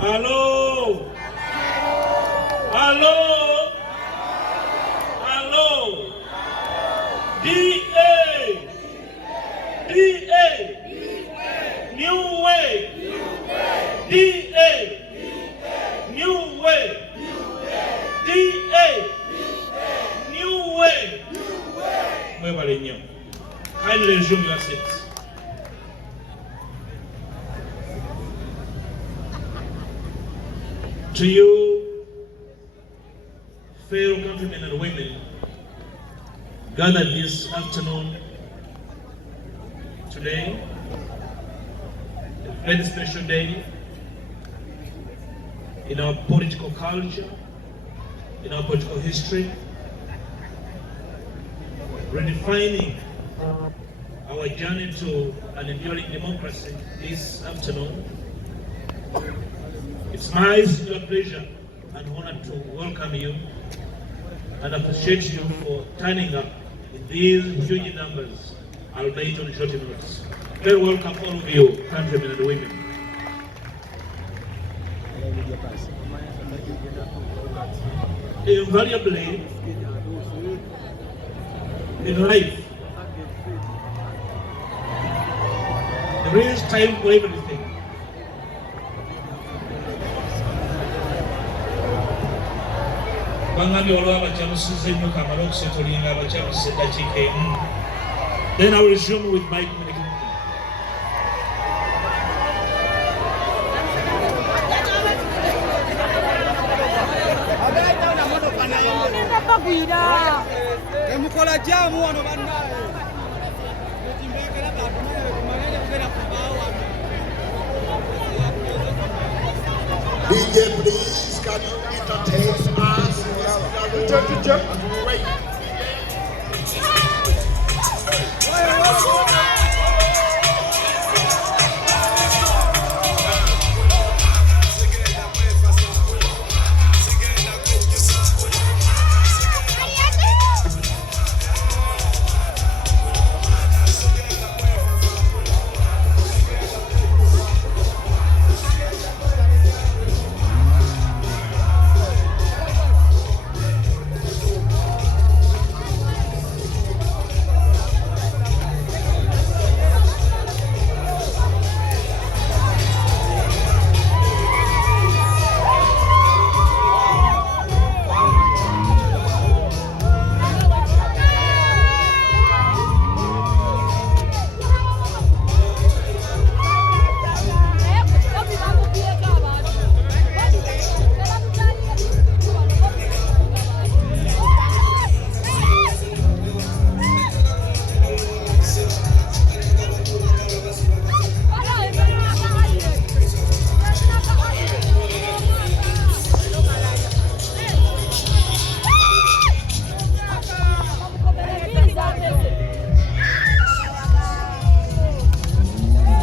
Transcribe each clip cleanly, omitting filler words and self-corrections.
Hello. Hello. Hello. DA. DA. New way. DA. New way. DA. New way. Mwebale nnyo. Kindly resume your seats. To you, fellow countrymen and women, gathered this afternoon, today, a very special day in our political culture, in our political history, redefining our journey to an enduring democracy this afternoon. It's my sincere pleasure and honor to welcome you and appreciate you for turning up in these huge numbers, albeit on short notice. Very welcome all of you, countrymen and women. Invariably, in life, there is time for everything. Then I will resume with my communication. DJ, please, can you entertain us? Great.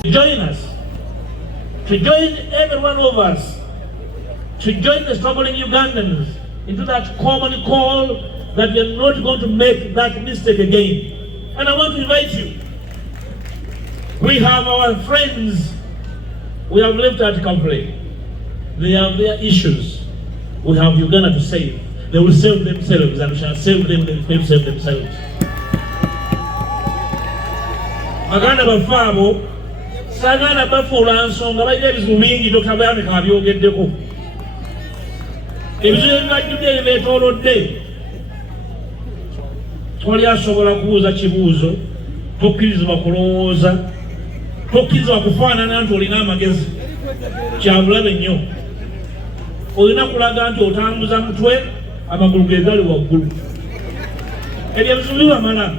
Join us, to join every one of us, to join the struggling Ugandans into that common call that we are not going to make that mistake again. And I want to invite you. We have our friends we have left at Calvary. They have their issues. We have Uganda to save. They will save themselves and we shall save them, they will save themselves. Aganda bafabo sagana bafuula nsonga balina ebizibu bingi Dr. Banange abyogeddeko. Ebizibu ebibajjudde ebibeetoolodde toli asobola kubuuza kibuuzo, tokkirizibwa kulowooza, tokkirizibwa kufaanana nti olina amagezi, kyabulabe nnyo. Olina kulaga nti otambuza mutwe amagulu ge gali waggulu. Ebyo ebizibu bibamala.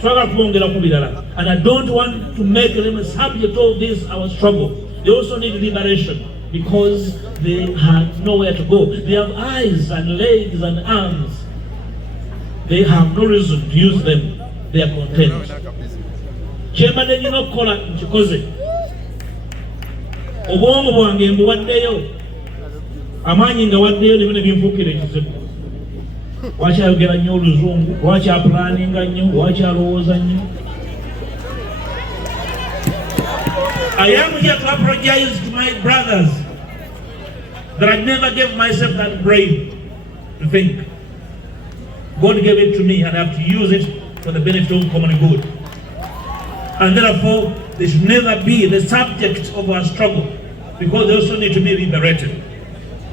And I don't want to make them a subject of this, our struggle. They also need liberation because they have nowhere to go. They have eyes and legs and arms. They have no reason to use them. They are content. Kyembadde nnina okukola nkikoze. Obwongo bwange mbuwaddeyo. Amaanyi nga waddeyo ne bino binfuukira ekizibu. Lwaki ayogera nnyo oluzungu? Lwaki apulaninga nnyo? Lwaki alowooza nnyo? I am here to apologize to my brothers that I never gave myself that brain to think. God gave it to me and I have to use it for the benefit of common good. And therefore, they should never be the subject of our struggle, because they also need to be liberated.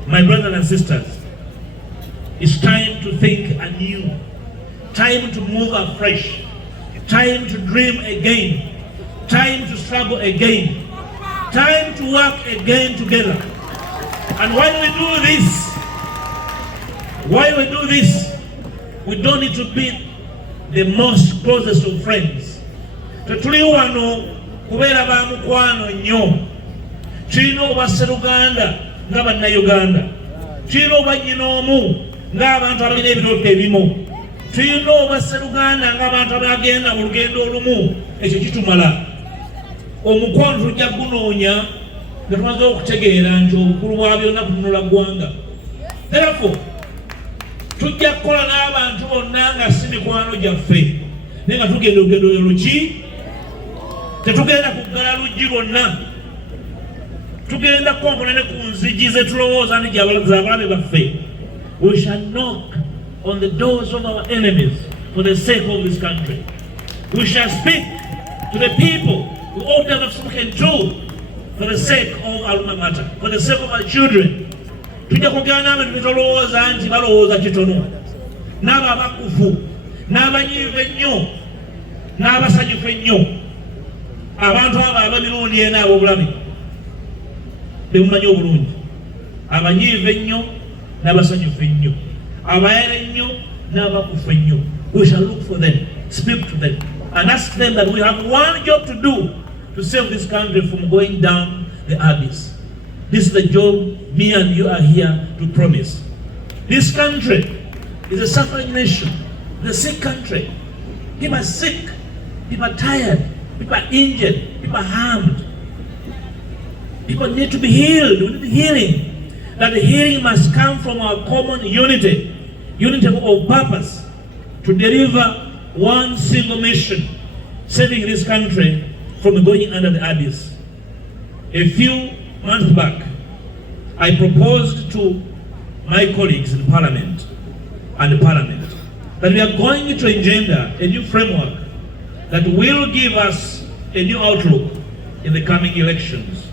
My brothers and sisters, it's time to think anew, time to move afresh, time to dream again, time to struggle again, time to work again together. And while we do this, we don't need to be the most closest of friends. Tetuli wano kubeera ba mukwano nnyo. Tulina obasseruganda nga bannayuganda. Tulina obwanyinoomu ng'abantu abalina ebirooto ebimu. Tulina obasseruganda ng'abantu abagenda mu lugendo olumu. Ekyo kitumala. Omukwano tujja gunoonya nga tumaze okutegeera nti obukulu bwa byonna kununula ggwanga. Therefore, tujja kukola n'abantu bonna nga si mikwano gyaffe, naye nga tugenda olugendo luki? Tetugenda kuggala luggi lwonna, tugenda kukonkona ne ku nzigi ze tulowooza nti z'abalabe baffe. We shall knock on the doors of our enemies for the sake of this country. We shall speak to the people who ought to have spoken to for the sake of our alma mater, for the sake of our children. Tujja kugenda n'abantu betolowooza nti balowooza kitono, n'abo abakufu, n'abanyiivu ennyo, n'abasanyufu ennyo. Abantu abo ab'emirundi ena ab'obulabe bemumanyi obulungi, abanyiivu ennyo n'abasanyufu ennyo, abayala ennyo n'abakufu ennyo. We shall look for them, speak to them, and ask them that we have one job to do to save this country from going down the abyss. This is the job me and you are here to promise. This country is a suffering nation, the sick country. People are sick, people are tired, people are injured, people are harmed. People need to be healed. We need healing. That the healing must come from our common unity of purpose to deliver one single mission, saving this country from going under the abyss. A few months back, I proposed to my colleagues in Parliament that we are going to engender a new framework that will give us a new outlook in the coming elections.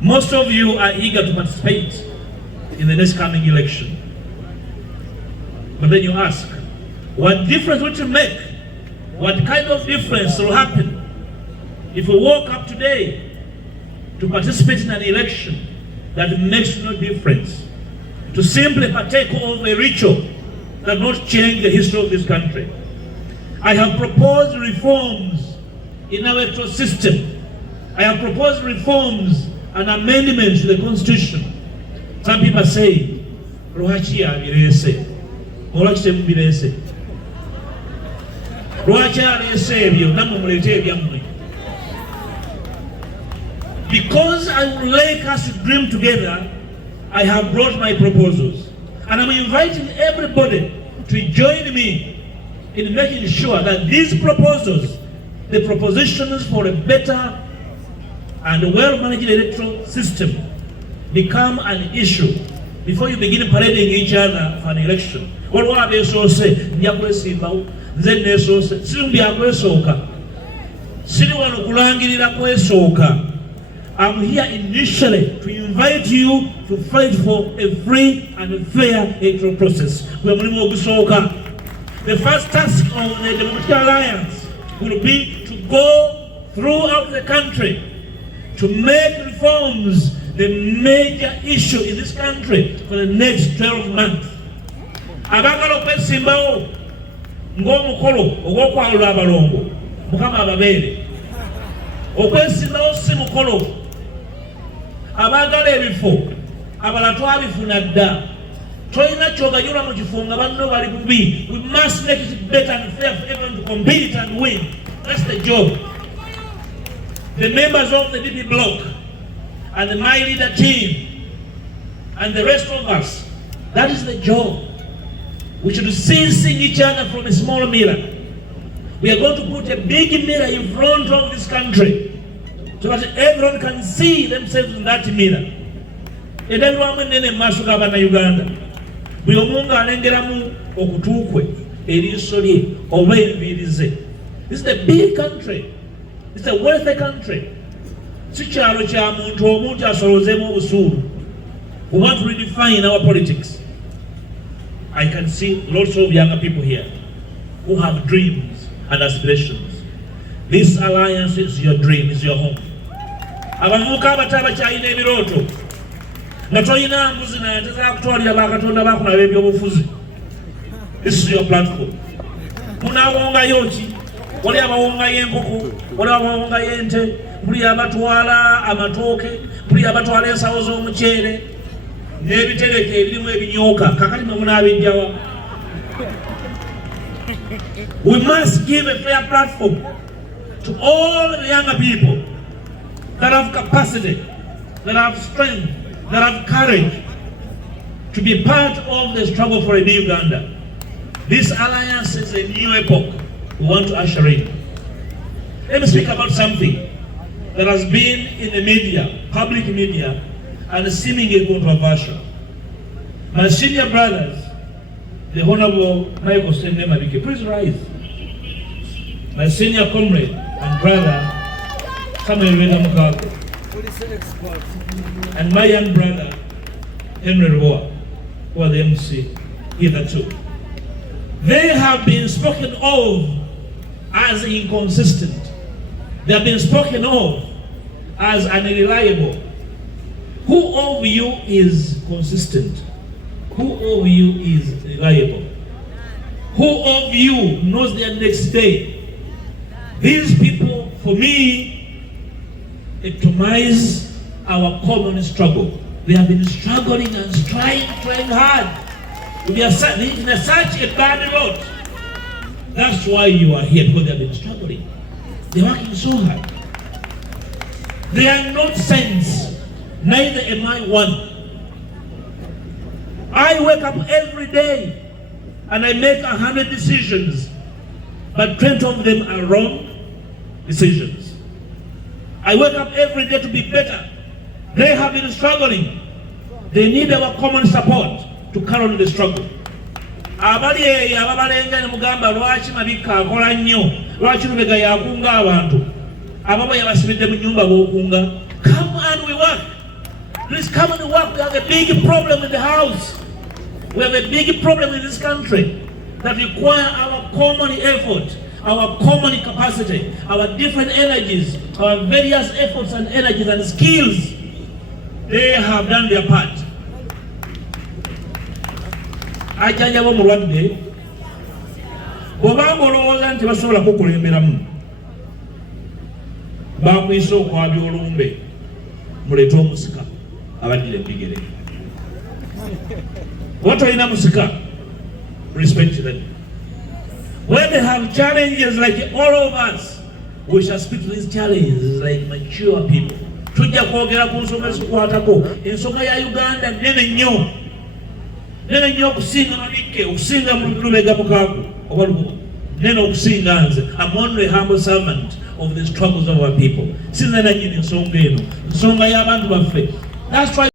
Most of you are eager to participate in the next coming election. But then you ask, what difference will it make? What kind of difference will happen if we woke up today to participate in an election that makes no difference, to simply partake of a ritual that will not change the history of this country? I have proposed reforms in our electoral system. I have proposed reforms and amendments to the Constitution. Some people say, Lwaki abirese? Lwaki temubirese? Lwaki alese ebyo nammwe mulete ebyammwe? Because I would like us to dream together, I have brought my proposals. And I'm inviting everybody to join me in making sure that these proposals, the propositions for a better and well-managed electoral system, become an issue before you begin parading each other for an election. I'm here initially to invite you to fight for a free and fair electoral process. The first task of the Democratic Alliance will be to go throughout the country to make reforms the major issue in this country for the next 12 months. Abagala okwesimbawo ng'omukolo ogw'okwawula abalongo, Mukama ababeere. Okwesimbawo si mukolo. Abagala ebifo abalala twabifuna dda. Tolina ky'oganyula mu kifo nga banno bali bubi. We must make it better and fair for everyone to compete and win. That's the job. The members of the BIBI bloc and my leader team and the rest of us, that is the job. We should cease seeing each other from a small mirror. We are going to put a big mirror in front of this country so that everyone can see themselves in that mirror. edabirwamu ennene mu maaso g'Abannayuganda. Buli omu ng'alengeramu okutuukwe, eriiso lye oba enviiri ze. This is a big country. It's a wealthy country. Si kyalo kya muntu omuntu asolozeemu obusuulu. We want to redefine our politics. I can see lots of younger people here who have dreams and aspirations. This alliance is your dream, is your home. Abavubuka abato abakyalina ebirooto nga tolina mbuzi nate zakutwalira bakatonda bakulaba ebyobufuzi. This is your platform. Munaawongayo ki? Wali abawongayo enkoko, wali abawongayo ente, muli abatwala amatooke, muli abatwala ensawo z'omuceere n'ebitereke ebirimu ebinyooka. Kakati mwe munaabijjawa? We must give a fair platform to all the younger people that have capacity, that have strength, that have courage to be part of the struggle for a new Uganda. This alliance is a new epoch we want to usher in. Let me speak about something that has been in the media, public media, and seemingly controversial. My senior brothers, the Honorable Michael Sendemabike, please rise. My senior comrade and brother, Samuel Mugabe, and my young brother, Henry Roa, who are the MC hitherto. They have been spoken of as inconsistent. They have been spoken of as unreliable. Who of you is consistent? Who of you is reliable? Who of you knows their next day? These people, for me, epitomize our common struggle. We have been struggling and trying hard. We are in such a bad road. That's why you are here, because they have been struggling. They're working so hard. They are not saints, neither am I one. I wake up every day and I make 100 decisions, but 20 of them are wrong decisions. I wake up every day to be better. They have been struggling. They need our common support to carry on the struggle. Abali ababalenga ne mugamba lwaki mabika akola nnyo, lwaki Lubega yakunga abantu, ababa yabasibidde mu nnyumba b'okunga. Come and we work. Please come and work. We have a big problem in the house. We have a big problem in this country that require our common effort, our common capacity, our different energies, our various efforts and energies and skills. They have done their part. Ajjanjaba omulwadde bw'obanga olowooza nti basobola kukulemberamu, baakuyisa okwabya olumbe, muleete omusika abaddira ebigere. What are in Musika? Respect them. When they have challenges like all of us, we shall speak to these challenges like mature people. Tujja kwogera ku nsonga ezikwatako. Ensonga ya Uganda nene nnyo. Nene nnyo okusinga Mabike, okusinga Lubega Mukago, oba Lubuga. Nene okusinga nze. I'm only a humble servant of the struggles of our people. Sinze nannyini ensonga eno. Ensonga y'abantu baffe. That's why